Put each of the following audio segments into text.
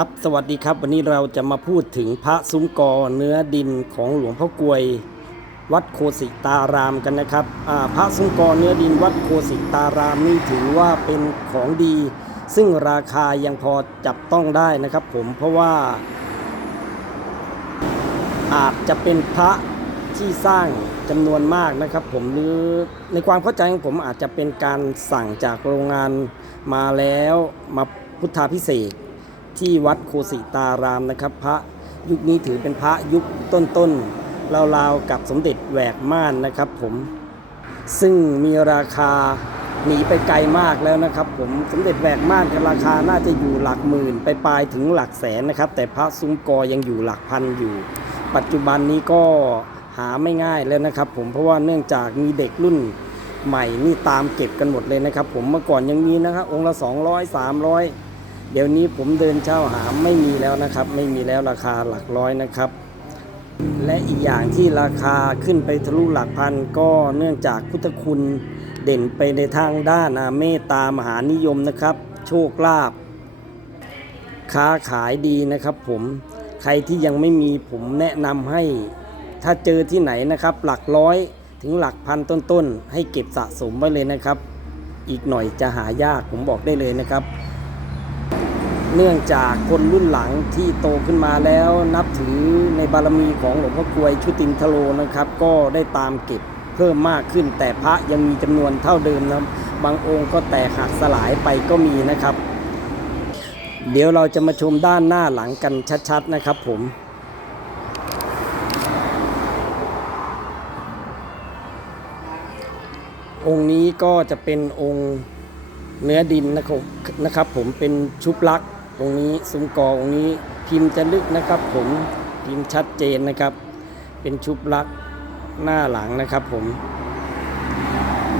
ครับสวัสดีครับวันนี้เราจะมาพูดถึงพระซุ้มกอเนื้อดินของหลวงพ่อกลวย วัดโคสิตารามกันนะครับพระซุ้มกอเนื้อดินวัดโคสิตารามนี่ถือว่าเป็นของดี ซึ่งราคายังพอจับต้องได้นะครับผมเพราะว่า อาจจะเป็นพระที่สร้างจำนวนมากนะครับผมหรือในความเข้าใจของผมอาจจะเป็นการสั่งจากโรงงานมาแล้วมาพุทธาพิเศษ ที่วัดโคสิตารามนะครับ พระยุคนี้ถือเป็นพระยุคต้นๆราวๆกับสมเด็จแหวกม่านนะครับ ผมซึ่งมีราคาหนีไปไกลมากแล้วนะครับ ผมสมเด็จแหวกม่านกับราคาน่าจะอยู่หลักหมื่น ไปปลายถึงหลักแสนนะครับ แต่พระซุ้มกอยังอยู่หลักพันอยู่ ปัจจุบันนี้ก็หาไม่ง่ายแล้วนะครับ ผมเพราะว่าเนื่องจากมีเด็กรุ่นใหม่นี่ตามเก็บกันหมดเลยนะครับ ผมเมื่อก่อนยังมีนะครับองค์ละ 200 300 เดี๋ยวนี้ผมเดินเช่าหาไม่มีแล้วนะครับ ไม่มีแล้วราคาหลักร้อยนะครับ และอีกอย่างที่ราคาขึ้นไปทะลุหลักพันก็เนื่องจากพุทธคุณเด่นไปในทางด้านเมตตามหานิยมนะครับ โชคลาภค้าขายดีนะครับผมใครที่ยังไม่มีผมแนะนำให้ถ้าเจอที่ไหนนะครับ หลักร้อยถึงหลักพันต้นๆ ให้เก็บสะสมไว้เลยนะครับ อีกหน่อยจะหายากผมบอกได้เลยนะครับ เนื่องจากคนรุ่นหลังที่โตขึ้นมาแล้วนับถือในบารมีของหลวงพ่อกลวยชุตินทโลนะครับ ก็ได้ตามเก็บเพิ่มมากขึ้น แต่พระยังมีจำนวนเท่าเดิมนะบบางองค์ก็แตกหักสลายไปก็มีนะครับ เดี๋ยวเราจะมาชมด้านหน้าหลังกันชัดๆนะครับผมองค์นี้ก็จะเป็นองค์เนื้อดินนะครับนะครับผมเป็นชุบลักษ ณ์ตรงนี้ซุ้มกอองค์นี้พิมพ์จะลึกนะครับ ผมพิมพ์ชัดเจนนะครับ เป็นชุบลักษ์หน้าหลังนะครับ ผม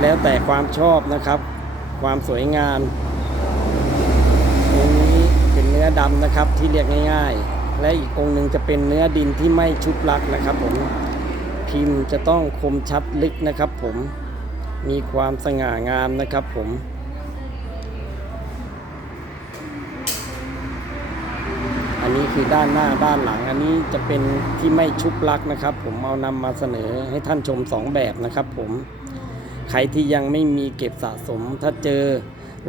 แล้วแต่ความชอบนะครับ ความสวยงามองค์นี้เป็นเนื้อดำนะครับที่เรียกง่าย ๆ และอีกองค์หนึ่งจะเป็นเนื้อดินที่ไม่ชุบลักษ์นะครับ ผมพิมพ์จะต้องคมชัดลึกนะครับ ผมมีความสง่างามนะครับ ผม อันนี้คือด้านหน้าด้านหลัง อันนี้จะเป็นที่ไม่ชุบลักนะครับ ผมเอานำมาเสนอให้ท่านชมสองแบบนะครับผมใครที่ยังไม่มีเก็บสะสม ถ้าเจอ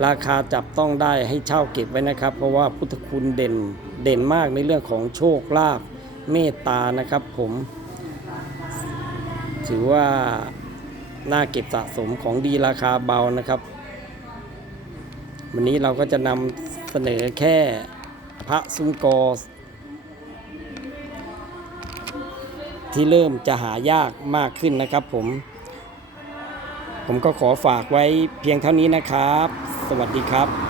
ราคาจับต้องได้ให้เช่าเก็บไว้นะครับ เพราะว่าพุทธคุณเด่นเด่นมากในเรื่องของโชคลาภเมตตานะครับ ผม ถือว่าน่าเก็บสะสมของดีราคาเบานะครับ วันนี้เราก็จะนำเสนอแค่ พระซุ้มกอ ที่เริ่มจะหายากมากขึ้นนะครับผม ผมก็ขอฝากไว้เพียงเท่านี้นะครับ สวัสดีครับ